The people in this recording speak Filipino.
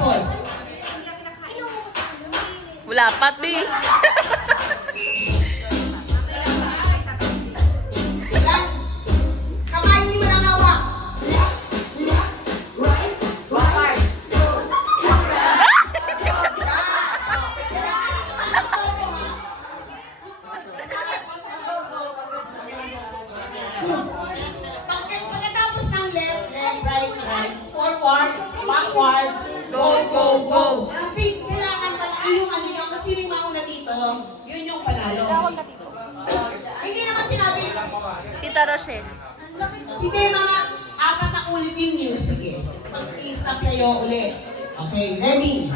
apple. Wala pat, B. Ilan? Kamay hindi mo lang hawak. Pagkatapos ng left, right, forward, backward, go. Kailangan pala, yung ano yung kasi yung mauna dito, yun yung panalo. Hindi naman sinabi, Tita Rochelle. hindi mga 4 na ulit yung news. Sige, mag-i-stop kayo ulit. Okay, ready?